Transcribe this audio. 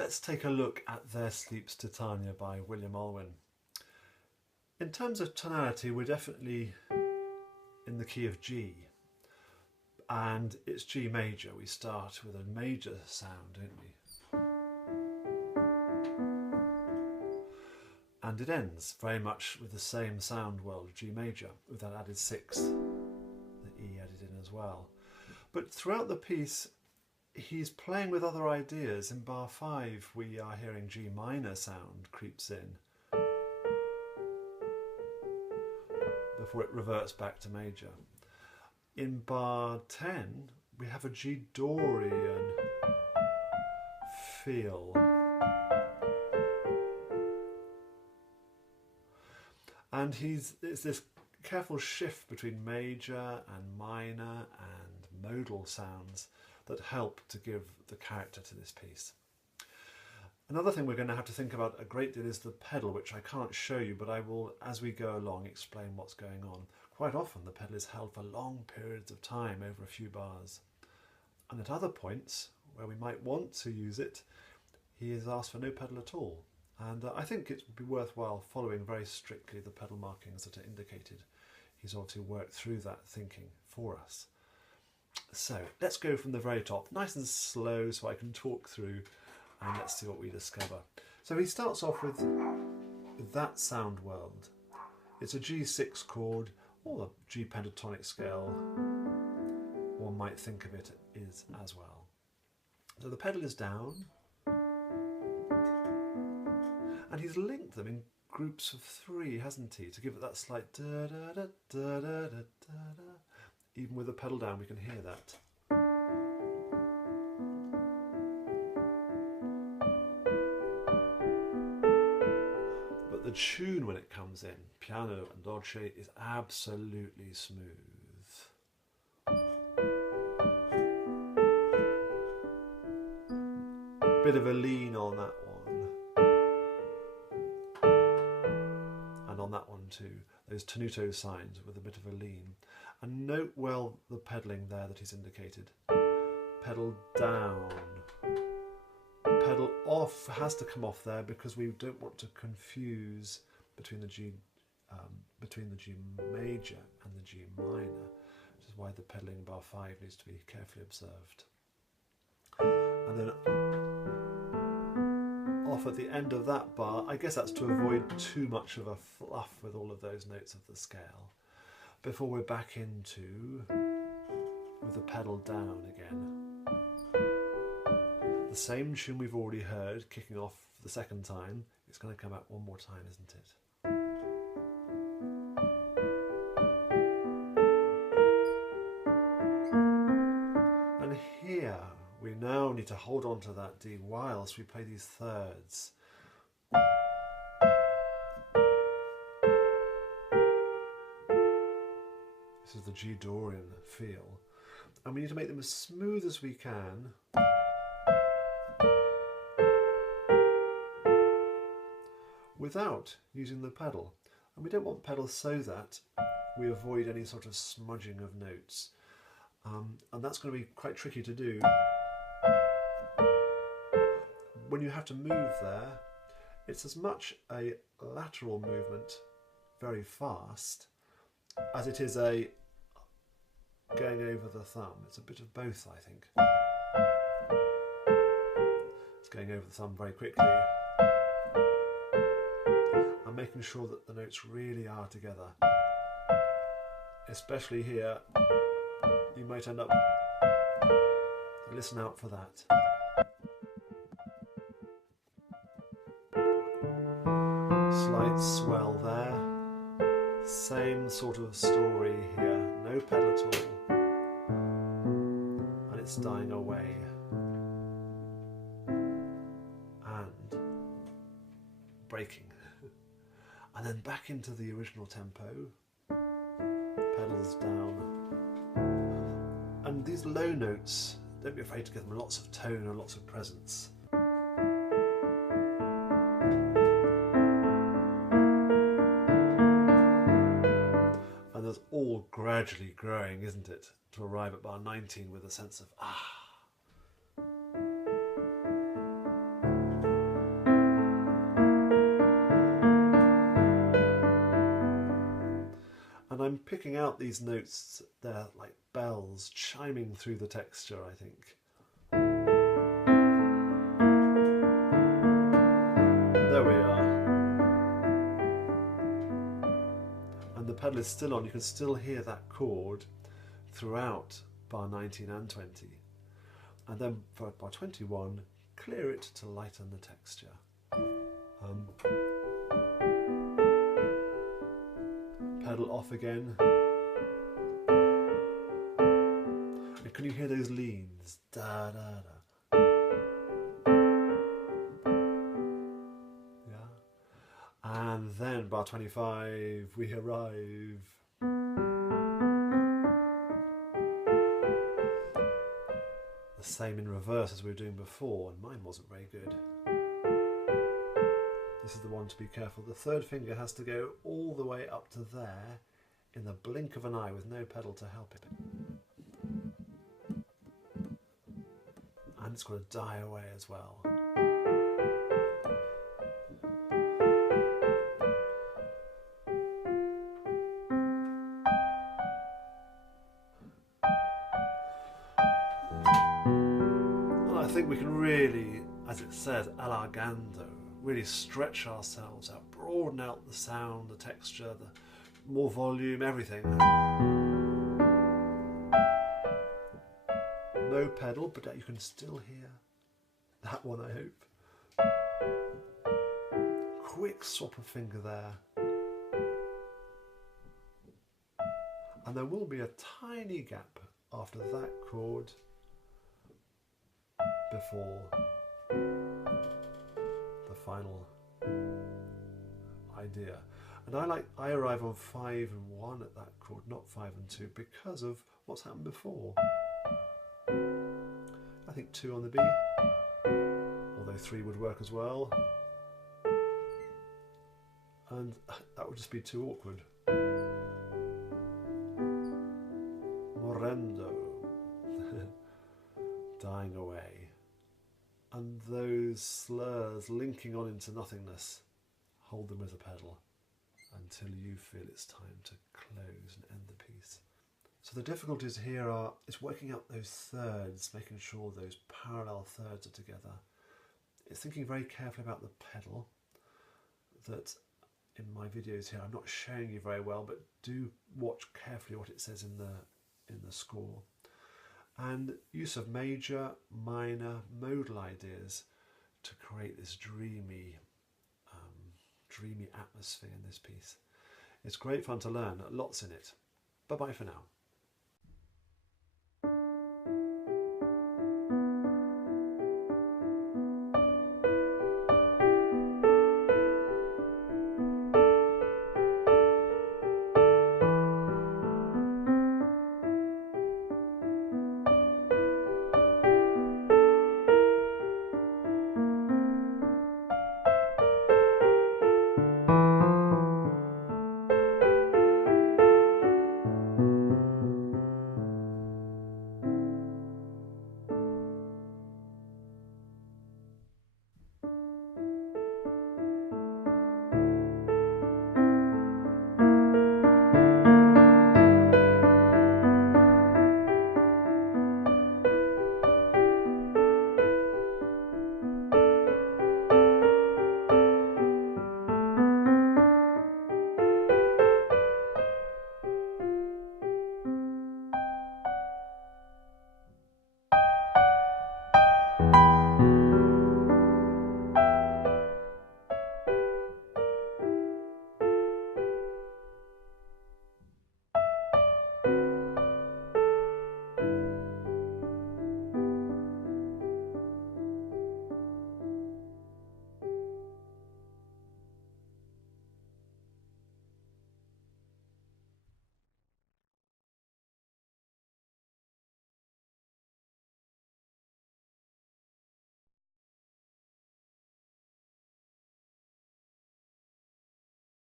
let's take a look at There Sleeps Titania by William Alwyn. In terms of tonality, we're definitely in the key of G, and it's G major. We start with a major sound, don't we? And it ends very much with the same sound world, G major, with that added sixth, the E added in as well. But throughout the piece, he's playing with other ideas. In bar 5, we are hearing G minor sound creeps in before it reverts back to major. In bar 10, we have a G Dorian feel. And it's this careful shift between major and minor and modal sounds that help to give the character to this piece. Another thing we're going to have to think about a great deal is the pedal, which I can't show you, but I will, as we go along, explain what's going on. Quite often the pedal is held for long periods of time over a few bars. And at other points, where we might want to use it, he is asked for no pedal at all. And I think it would be worthwhile following very strictly the pedal markings that are indicated. He's obviously worked through that thinking for us. So let's go from the very top, nice and slow so I can talk through, and let's see what we discover. So he starts off with that sound world. It's a G6 chord, or a G pentatonic scale, one might think of it is as well. So the pedal is down, and he's linked them in groups of 3, hasn't he, to give it that slight da da da da da da da. Even with the pedal down, we can hear that. But the tune when it comes in, piano and dolce, is absolutely smooth. Bit of a lean on that one. And on that one too. Those tenuto signs with a bit of a lean. And note well the pedalling there that he's indicated. Pedal down. Pedal off has to come off there because we don't want to confuse between the G major and the G minor, which is why the pedalling in bar 5 needs to be carefully observed. And then off at the end of that bar, I guess that's to avoid too much of a fluff with all of those notes of the scale, before we're back into with the pedal down again. The same tune we've already heard kicking off the second time, it's going to come out one more time, isn't it? And here we now need to hold on to that D whilst we play these thirds. This is the G Dorian feel, and we need to make them as smooth as we can. Without using the pedal. And we don't want pedals so that we avoid any sort of smudging of notes. And that's going to be quite tricky to do. When you have to move there, it's as much a lateral movement, very fast, as it is a going over the thumb. It's a bit of both, I think. It's going over the thumb very quickly and making sure that the notes really are together. Especially here, you might end up, listen out for that. Slight swell there. Same sort of story here. No pedal at all. And it's dying away. And breaking. And then back into the original tempo. Pedals down. And these low notes, don't be afraid to give them lots of tone and lots of presence. And there's all gradually growing, isn't it, to arrive at bar 19 with a sense of picking out these notes. They're like bells chiming through the texture, I think. There we are. And the pedal is still on. You can still hear that chord throughout bar 19 and 20. And then for bar 21, clear it to lighten the texture. Pedal off again. And can you hear those leans? Da da da. Yeah. And then bar 25, we arrive. The same in reverse as we were doing before, and mine wasn't very good. This is the one to be careful. The third finger has to go all the way up to there in the blink of an eye with no pedal to help it. And it's got to die away as well. And I think we can really, as it says, allargando, really stretch ourselves out, broaden out the sound, the texture, the more volume, everything. No pedal, but you can still hear that one, I hope. Quick swap of finger there. And there will be a tiny gap after that chord before the final idea. And I arrive on 5 and 1 at that chord, not 5 and 2, because of what's happened before. I think 2 on the B, although 3 would work as well. And that would just be too awkward. Morendo. Dying away. And those slurs linking on into nothingness, hold them with a pedal until you feel it's time to close and end the piece. So the difficulties here is working out those thirds, making sure those parallel thirds are together. It's thinking very carefully about the pedal, that in my videos here I'm not showing you very well, but do watch carefully what it says in the score. And use of major, minor, modal ideas to create this dreamy atmosphere in this piece. It's great fun to learn, lots in it. Bye bye for now.